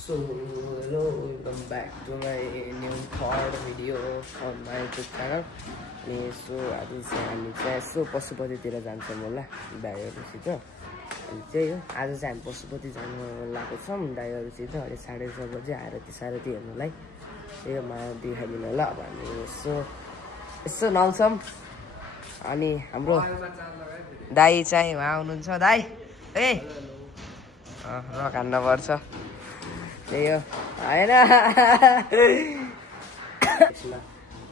So hello, welcome back to my new third video on my YouTube channel. So आज चाहिँ हामी चाहिँ यसो पशुपतितिर जान्छौँ होला दाइहरूसित। अनि त्यही हो, आज चाहिँ हामी पशुपति जानु लागेको छौँ दाइहरूसित। अहिले 6:30 बजे आएर ती सारथी हेर्नुलाई त्यही हो मलाई देखाइदिनु होला। अब हामी यसो नुहाउँछौँ। अनि हाम्रो दाइ चाहिँ उहाँ हुनुहुन्छ। दाइ ए रक हान्नुपर्छ त्यही हो होइन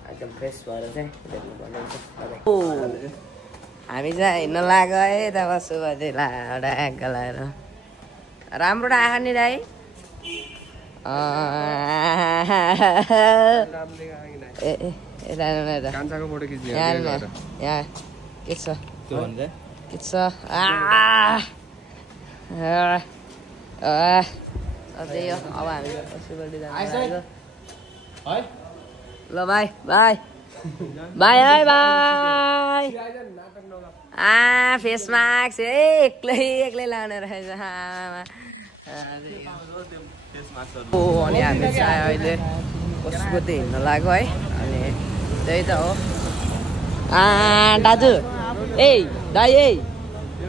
एकदम फ्रेस भएर चाहिँ देख्नुपर्ने हुन्छ। हामी चाहिँ हिँड्न लाग्यो है त पशुपति ढ्याङ्ग लगाएर। राम्रो आएको नि दाइ ए यहाँ के छ के छ अझै यो अब हामी पशुपति जानु ल बाई बाई बाई है बाई। फेस मास्क एक्लै लाउने रहेछ। अनि हामी चाहिँ अहिले पशुपति हिँड्न लाग्यो है। अनि त्यही त हो दाजु ए दाइ ए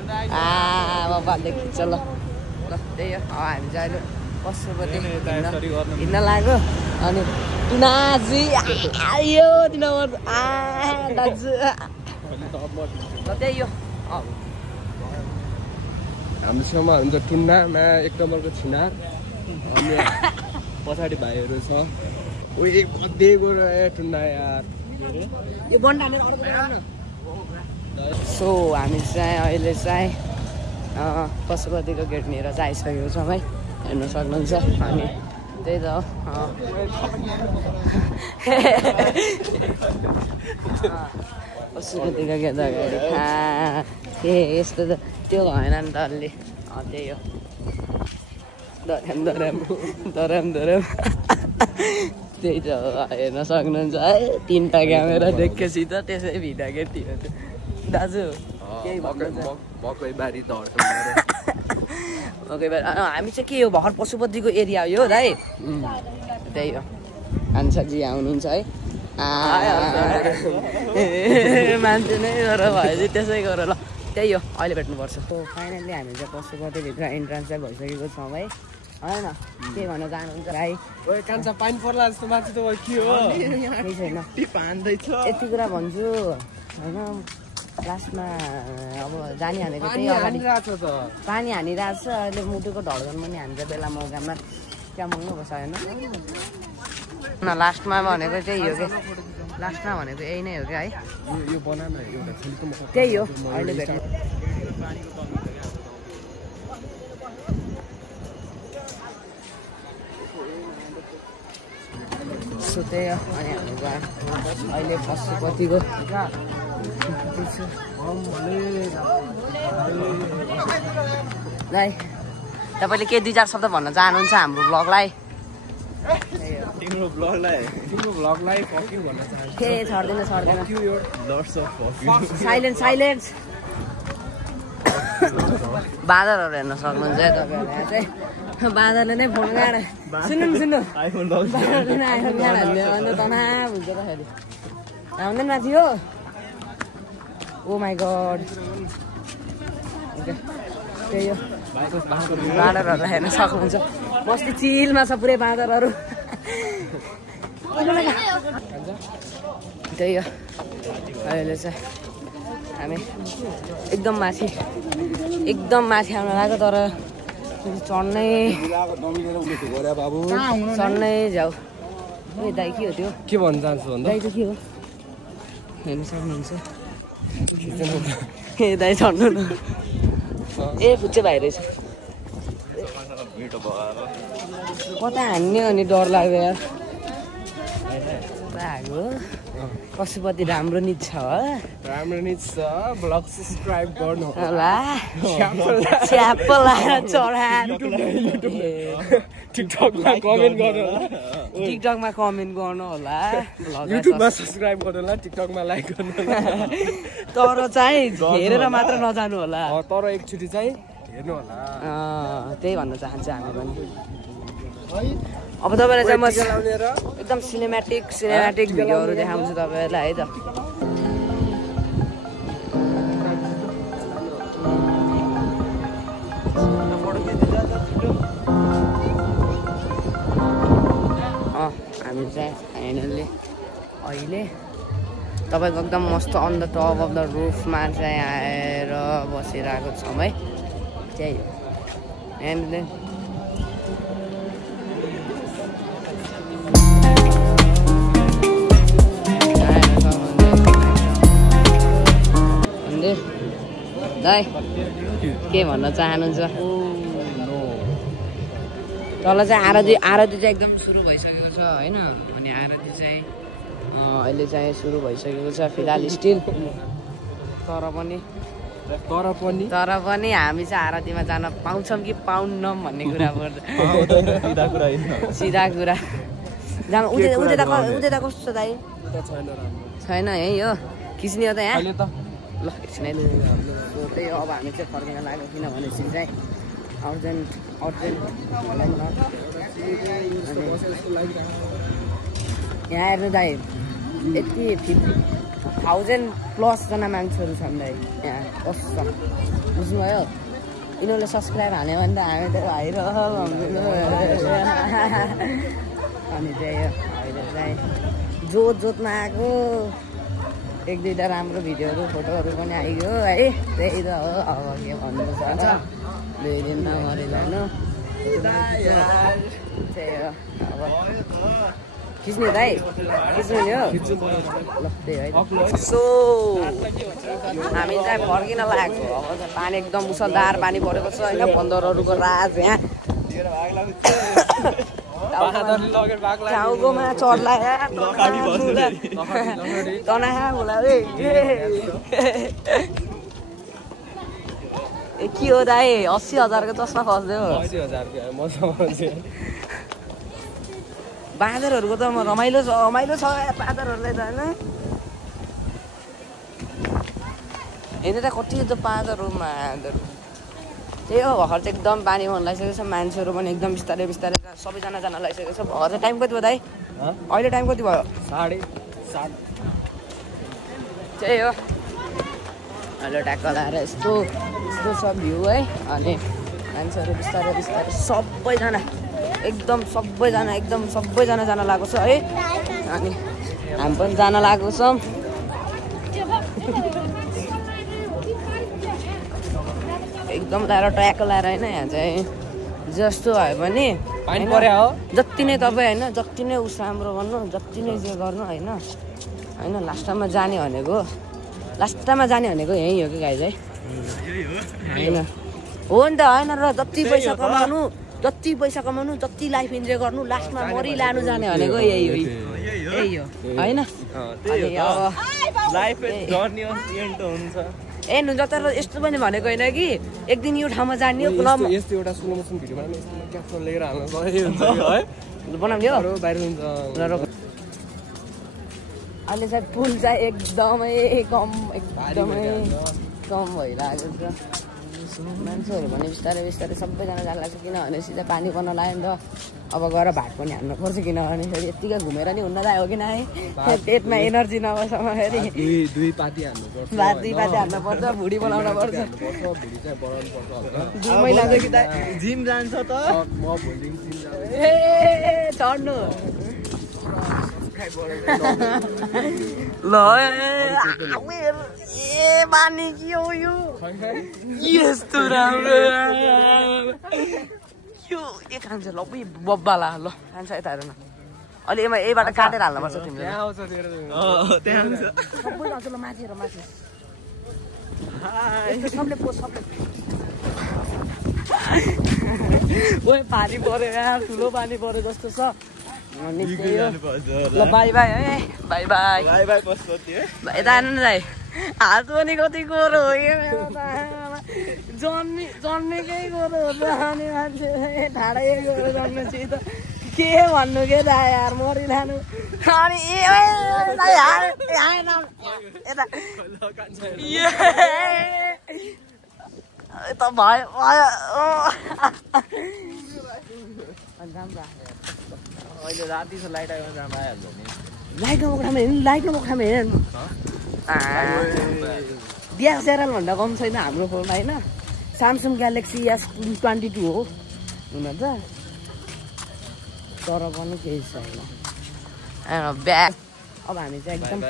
म बाल्दै खिच्छ ल ल त्यही हो। हामी चाहिँ अहिले पशुपति हिँड्न लाग्यो। अनि टुनाजी आयो तिनीहरू दाजु ल त्यही हो। हामीसँग हुन्छ टुन्नामा 1 नम्बरको छिनार। अनि पछाडि भाइहरू छ उही कति गयो टुन्ना यार। सो हामी चाहिँ अहिले चाहिँ पशुपतिको गेटनिर चाहिँ आइसकेको छौँ है, हेर्न सक्नुहुन्छ। अनि त्यही त हो पशुपतिको गेट अगाडि ए यस्तो त त्यो भएन नि त अलि त्यही हो धराम त्यही त हो हेर्न सक्नुहुन्छ है। 3टा क्यामेरा देखेपछि त त्यसै भिडाकै थियो दाजु केही मकैबारी हामी चाहिँ के हो भर्खर पशुपतिको एरिया हो यो दाइ त्यही हो। कान्छाजी आउनुहुन्छ है मान्छे नै गर भयो चाहिँ त्यसै गर ल त्यही हो अहिले भेट्नुपर्छ। फाइनल्ली हामी चाहिँ पशुपतिभित्र इन्ट्रान्स चाहिँ भइसकेको छौँ है होइन। के भन्न चाहनुहुन्छ भाइ? कान्छा पानी पर्ला जस्तो मान्छे त के हो केही छैन यति कुरा भन्छु होइन। लास्टमा अब जानी हानेको चाहिँ अगाडि पानी हानिरहेको छ अहिले। मुटुको ढड्कन पनि हान्छ बेला मौकामा क्या मग्नुपर्छ होइन। लास्टमा भनेको चाहिँ यो के लास्टमा भनेको यही नै हो क्या है। त्यही हो अहिले भेट्नु। सो त्यही हो। अनि हामी अहिले पशुपतिको दाइ तपाईँले के 2-4 शब्द भन्न चाहनुहुन्छ हाम्रो ब्लगलाई? तिम्रो ब्लगलाई फक्यु भन्न चाहन्छु। के छड्दैन साइलेन्स बाँदरहरू हेर्न सक्नुहुन्छ है तपाईँहरूले चाहिँ। बाँदरले नै फोन गाडा सुन्नु बाँदरले नै आइफोन गाडा हाल्ने अन्त तनाव हुन्छ त फेरि आउँदैन माथि हो। ओ माई गड त्यही हो बाँदरहरूलाई हेर्न सक्नुहुन्छ। मस्ती चिलमा छ पुरै बाँदरहरू त्यही हो। अहिले चाहिँ हामी एकदम माथि आउन लाग्यो तर चढ्नै जाऊ। ए दाइ के हो त्यो के भन्न चाहन्छु भन्दा दाइ चाहिँ के हो हेर्नु सक्नुहुन्छ। ए दाइ चढ्नु न ए फुच्चे भाइ रहेछ कता हान्ने अनि डर लाग्यो यार। आएको पशुपति राम्रो नि छ ब्लग सब्सक्राइब गर्नु होला। च्याप्प लाएर चढा टिकटकमा कमेन्ट गर्नु होला युट्युबमा सब्सक्राइब गर्नु होला टिकटकमा लाइक गर्नु होला। तर चाहिँ हेरेर मात्र नजानु होला। तर एकचोटि चाहिँ हेर्नु होला त्यही भन्न चाहन्छु हामी पनि। अब तपाईँलाई चाहिँ म एकदम सिनेमेटिक भिडियोहरू देखाउँछु तपाईँहरूलाई है त हामी चाहिँ फाइनल्ली अहिले तपाईँको एकदम मस्त on the top of the रुफमा चाहिँ आएर बसिरहेको छौँ है त्यही एन्ड देन दाइ के भन्न चाहनुहुन्छ तल चाहिँ आरती चाहिँ एकदम सुरु भइसकेको छ होइन अनि आरती चाहिँ अहिले चाहिँ सुरु भइसकेको छ फिलहाल स्टिल तर पनि हामी चाहिँ आरतीमा जान पाउँछौँ कि पाउन्नौँ भन्ने कुरा पर्छ सिधा कुरा जान उता कस्तो छ दाइ छैन है यो खिच्ने हो त यहाँ ल एकछिन है त्यही हो अब हामी चाहिँ फर्किन लाग्यो किनभनेपछि चाहिँ अर्जेन्ट यहाँ हेर्नु दाइ यति 50,000+ जना मान्छेहरू छन् दाइ यहाँ कस्तो छ बुझ्नुभयो यिनीहरूले सब्सक्राइब हाल्यो भने त हामी त हाइरह अनि चाहिँ अहिले चाहिँ जोतमा आएको 1-2टा राम्रो भिडियोहरू फोटोहरू पनि आइगयो है त्यही त हो अब के भन्नु छ 2 दिन नमरिलानु त्यही हो अब खिच्ने दाइ खिच्नु नि हो ल त्यही है सो हामी चाहिँ फर्किन लागेको अब चाहिँ पानी एकदम मुसलधार पानी परेको छ होइन बन्दरहरूको राज यहाँ टाउकोमा चढ्ला के हो दाइ 80,000को चस्मा खस्दियो बाँदरहरूको त रमाइलो छ बाँदरहरूलाई त होइन त कति त बाँदरहरू त्यही हो भर्खर चाहिँ एकदम पानी मन लागिसकेको छ मान्छेहरू पनि एकदम बिस्तारै सबैजना जान लागिसकेको छ भर्खर चाहिँ टाइम कति भयो दाइ अहिले टाइम कति भयो 7:30 त्यही हो अहिले ट्याक्क लाएर यस्तो छ भ्यू है अनि मान्छेहरू बिस्तारै सबैजना जान लागेको छ है अनि हामी पनि जान लागेको छौँ एकदम लाएर ट्याक्क लाएर होइन यहाँ चाहिँ जस्तो भयो भने जति नै तपाईँ होइन जति नै उस राम्रो गर्नु जति नै जे गर्नु होइन लास्टमा जाने भनेको यहीँ हो कि गाइज है होइन हो नि त होइन र जति पैसा कमाउनु जति लाइफ इन्जोय गर्नु लास्टमा मरिलानु जाने भनेको यही हो होइन ए हुन्छ तर यस्तो पनि भनेको होइन कि एक दिन यो ठाउँमा जाने हो यस्तो एउटा स्लो मोसन भिडियो क्याप्सन लिएर हाल्न सक्यो बनाउने हो अहिले चाहिँ पुल चाहिँ एकदमै कम भइरहेको छ मान्छेहरू भने बिस्तारै सबैजना जान लाग्छ किनभने सिधै पानी पर्न लाग्यो नि त अब गएर भाट पनि हान्नुपर्छ किनभने फेरि यत्तिकै घुमेर नि हुन्न लाग्यो कि नै पेटमा एनर्जी नभएसम्म फेरि दुई पाती हान्नुपर्छ भुडी बनाउन पर्छ 2 महिना कि त जिम जान्छ त म भोलि जिम जान्छु ए चढ्नु ल ए बानी के हो यो यस्तो राम्रो यो एक खान्छ ल बब्बाला ल खान्छ यता हेर न अहिले यहीबाट काटेर हाल्नुपर्छ तिमीले सबै आउँछ ल माथि सबले ओए पानी पऱ्यो यार ठुलो पानी पऱ्यो जस्तो छ ल बाई है यता हेर्नु न दाइ हात पनि कति गोरो हो कि जन्मेकै गोरो हो त अनि मान्छे ठाडै गोरो जन्मेपछि त के भन्नु के दाइ यार मरिलानु अनि यता भयो जाम राखेर अहिले राति छ लाइट आयो जाम आइहाल्छ नि लाइटमा बोक्रामा हेर्नु लाइटमा बोक्रामा हेर्नु डिएसएलआर भन्दा कम छैन हाम्रो फोनमा होइन स्यामसङ ग्यालेक्सी S22 हो हुन त तर पनि केही छैन ब्याग अब हामी चाहिँ एकदम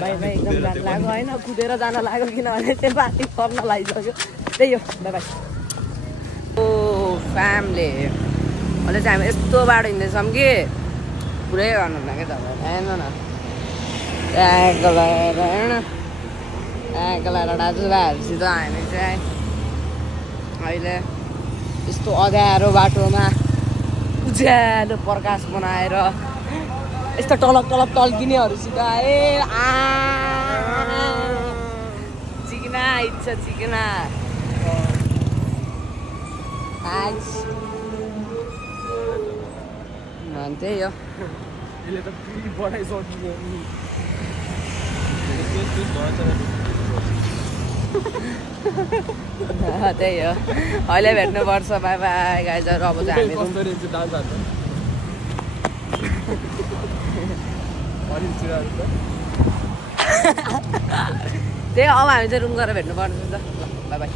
बाई बाई एकदम जान लाग्यो होइन कुदेर जान लाग्यो किनभने त्यो माथि पर्न लागिसक्यो त्यही हो बाई बाई ओ फ्यामिली अहिले चाहिँ हामी यस्तो बाटो हिँड्दैछौँ कि पुरै गर्नुहुन्न क्या तपाईँ हेर्नु न त्यहाँको लगाएर हेर्नु त्यहाँको लगाएर दाजुभाइहरूसित हामी चाहिँ अहिले यस्तो अँध्यारो बाटोमा उज्यालो प्रकाश बनाएर यस्तो टलक टलक टल्किनेहरूसित आए चिकना इच्छा चिकना त्यही हो यसले त पुरी बनाइसक्यो त्यही हो अहिले भेट्नुपर्छ बाई बाई गाइजहरू अब चाहिँ हामी त्यही अब हामी चाहिँ रुम गएर भेट्नुपर्छ नि त बाई बाई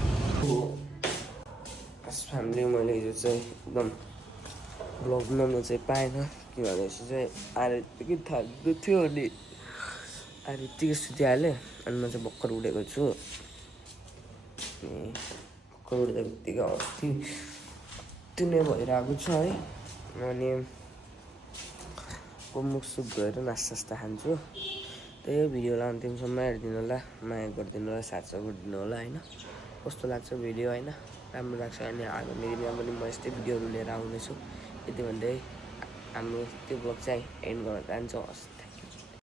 फ्यामिली मैले हिजो चाहिँ एकदम ब्लग बनाउनु चाहिँ पाएन किनभनेपछि चाहिँ आएर यत्तिकै थाल्नु थियो अनि आएर यत्तिकै सुतिहालेँ अनि म चाहिँ भर्खर उठेको छु भर्खर उठ्दा बित्तिकै अस्ति त्यो नै भइरहेको छ है अनि मुखसुख गएर नास्ता खान्छु त्यही भिडियोलाई अन्तिमसम्म हेरिदिनु होला माया गरिदिनु होला साथ गरिदिनु होला होइन कस्तो लाग्छ भिडियो होइन राम्रो लाग्छ अनि आगामी दिनमा पनि म यस्तै भिडियोहरू लिएर आउनेछु यति भन्दै हाम्रो त्यो ब्लग चाहिँ एन्ड गर्न चाहन्छु